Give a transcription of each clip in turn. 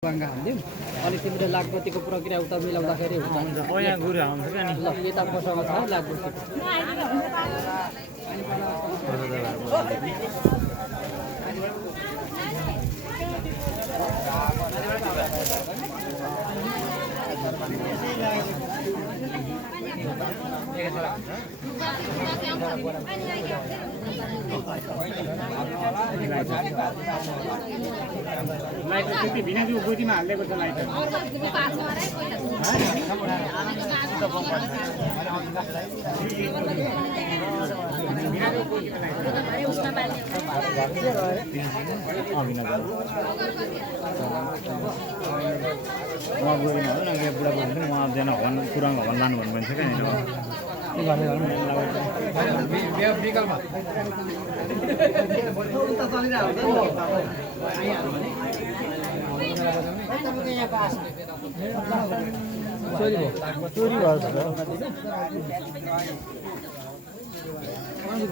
बाङ्गा हाल्दिउँ अनि तिमीले लागबत्तीको प्रक्रिया उता मिलाउँदाखेरि हुन्छ यहाँ गुरु आउँछ क्या नि ल यता मसँग छ लागबत्ती लाइट त्यति भिना त्यो गोदीमा हालिदिएको छ लाइट उहाँ गोदीमा हो न बुढा बुढी उहाँ आउँदैन भन् पुरानो भन् लानु भन्नु भन्छ क्या चोरी भयो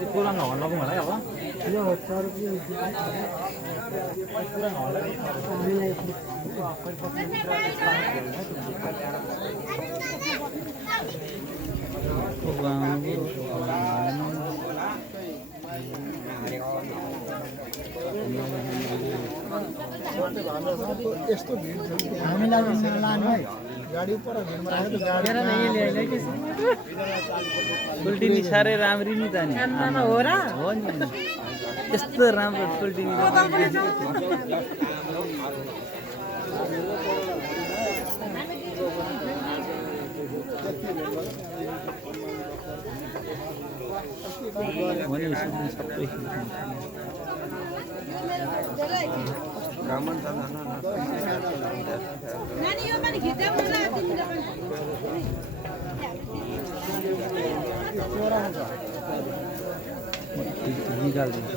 पुरानो हल लगौँ होला है अब यस्तो भिड हामीलाई लानु है गाडी पर भिडमा राख्यो त गाडी फुलटिनी साह्रै राम्री नि त नि हो र हो नि यस्तो राम्रो फुलटिनी सबै नानी यो पनि खिच्दै होला तिमीले पनि निकाल्दिन्छ